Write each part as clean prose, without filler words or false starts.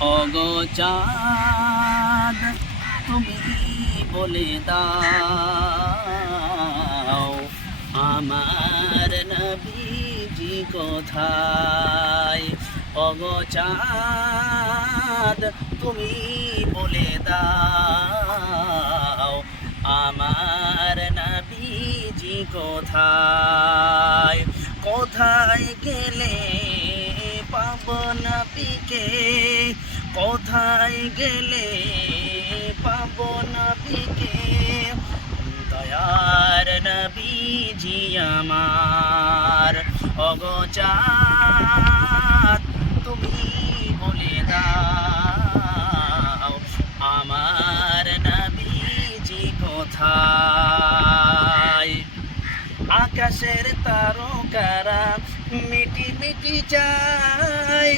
ওগো চাঁদ তুমি বলে দাও আমার নবীজি কোথায়। ওগো চাঁদ তুমি বলে দাও আমার নবীজি কোথায়। কোথায় গেলে পাবো নবীকে, কোথায় গেলে পাবো নবীকে, দয়ার নবীজি আমার। ওগো চাঁদ তুমি বলে দাও আমার নবীজি কোথায়। আকাশের তারকারা মিটি মিটি যায়,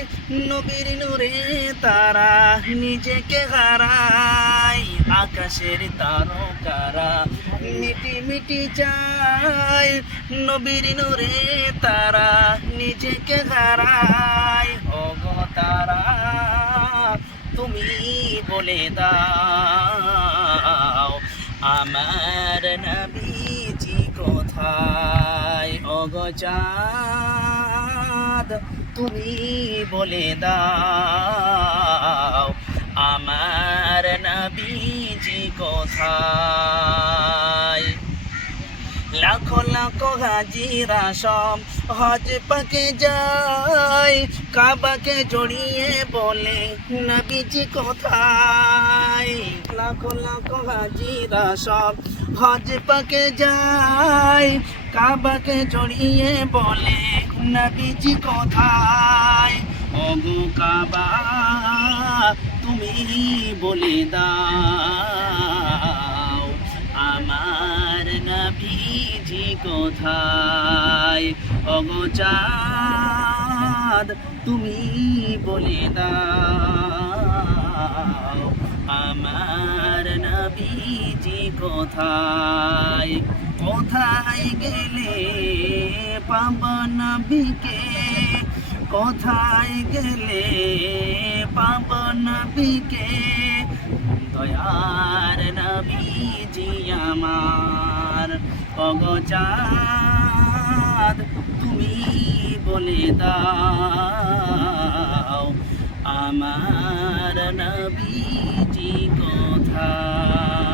নবীর নূরে তারা নিজেকে হারায়। আকাশের তারকারা মিটি মিটি যায়, নবীর নূরে তারা নিজেকে হারায়। ওগো তারা তুমি বলে দাও আমার নবীজি কোথায়। ওগো চাঁদ তুমি বলে দাও আমার নবীজি কোথায়। লাখো লাখো হাজিরা সব হজ পাকে যায়, কাবাকে জড়িয়ে বলে নবীজি কোথায়। লাখো লাখো হাজিরা সব হজ পাকে যায়, কাবাকে জড়িয়ে বলে নবীজি কোথায়। ওগো কাবা তুমি বলে দাও আমার নবীজি কোথায়। ওগো চাঁদ তুমি বলে দাও আমার নবীজি কোথায়। কোথায় গেলে পাবো নবীকে, কোথায় গেলে পাবো নবীকে, দয়ার নবীজি আমার। ওগো চাঁদ তুমি বলে দাও আমার নবীজি কোথায়।